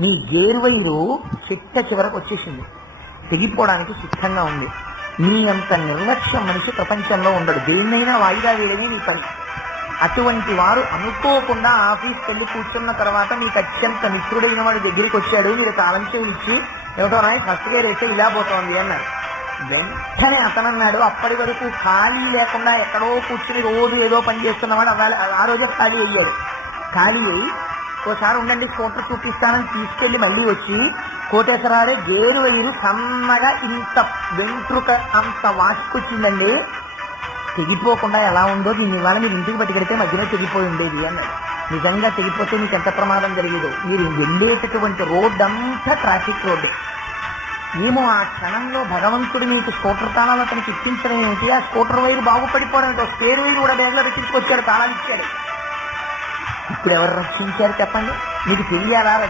నీ గేరువైరు చిట్ట చివరకు వచ్చేసింది, తెగిపోవడానికి సిద్ధంగా ఉంది. నీ అంత నిర్లక్ష్యం మనిషి ప్రపంచంలో ఉండడు. దేన్నైనా వాయిదా వేయడమే నీ పని. అటువంటి వారు అనుకోకుండా ఆఫీస్కి వెళ్ళి కూర్చున్న తర్వాత మీకు అత్యంత మిత్రుడైన వాడి దగ్గరికి వచ్చాడు, మీరు తాళం చెవులు ఇచ్చి ఏమిటో రాయి ఫస్ట్ గేర్ వేస్తే ఇలా పోతోంది అన్నారు. వెంటనే అతనన్నాడు, అప్పటి వరకు ఖాళీ లేకుండా ఎక్కడో కూర్చుని రోజు ఏదో పని చేస్తున్నవాడు ఆ రోజే ఖాళీ అయ్యాడు. ఖాళీ అయ్యి ఓసారి ఉండండి స్కూటర్ చూపిస్తానని తీసుకెళ్లి మళ్ళీ వచ్చి కోటేశ్వరాడే గేరు వైరు సన్నగా ఇంత వెంట్రుక అంత వాసుకొచ్చిందండి, తెగిపోకుండా ఎలా ఉందో దీన్ని ఇవాళ మీరు ఇంటికి పట్టుకెడితే మధ్యలో తెగిపోయి ఉండేది అన్నాడు. నిజంగా తెగిపోతే మీకు ఎంత ప్రమాదం జరిగేదో. మీరు వెళ్ళేటటువంటి రోడ్డు అంతా ట్రాఫిక్ రోడ్డు. ఏమో ఆ క్షణంలో భగవంతుడు మీకు స్కూటర్ తాళాలు అతనికి ఇప్పించడం ఏమిటి, ఆ స్కూటర్ వైరు బాగుపడిపోవడం ఏంటో, స్పేర్ వైరు కూడా బ్యాగ్లో రక్షించుకొచ్చాడు, తాళాలు ఇచ్చాడు. ఇప్పుడు ఎవరు రక్షించారు చెప్పండి? మీకు తెలియాలా?